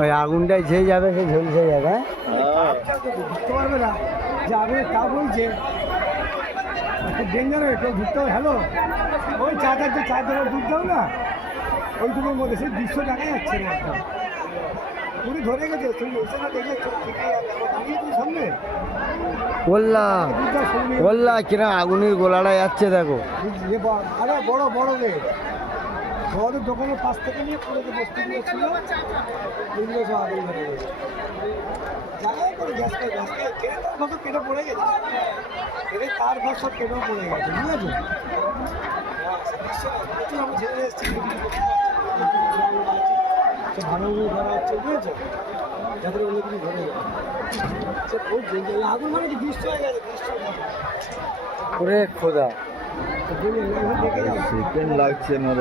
ওই আগুনটাই ঝেয়ে যাবে, সে ঝলসে যাবে। বুঝতে পারবে না যে আগে তা বলছে খুব ডেঞ্জার, কেউ ঢুকতে হবে। হ্যালো, ওই চার্জার যে চার্জারের দুধ দাও না, ওইটুকুর মধ্যে সেই 200 টাকা যাচ্ছে না একটা। উনি ধরে গেছে, তুমি এসে না দেখলে দাঁড়িয়ে তুমি সামনে বললা কিনা আগুনের গোলাটা যাচ্ছে দেখো। আরে বড় বড় রে, বড়দের দোকানের পাশ থেকে নিয়ে পুরো যে বস্তুগুলো ছিল ওইগুলো সব আগুন ধরে গেছে। জায়গায় করে গ্যাসটা কেটে তার ঘর কেটে পড়ে গেছে, কেটে তার ঘর সব কেটেও পড়ে গেছে, বুঝেছো? আমি ঝেড়ে এসেছি, ভালো ধরা হচ্ছে, বুঝেছো? যাদের অন্য কিছু ধরে গেছে খুব আগুন মানে কি বৃষ্টি হয়ে গেছে, বৃষ্টি ওরে খোদা, দেখে যাও সেকেন্ড লাগছে না।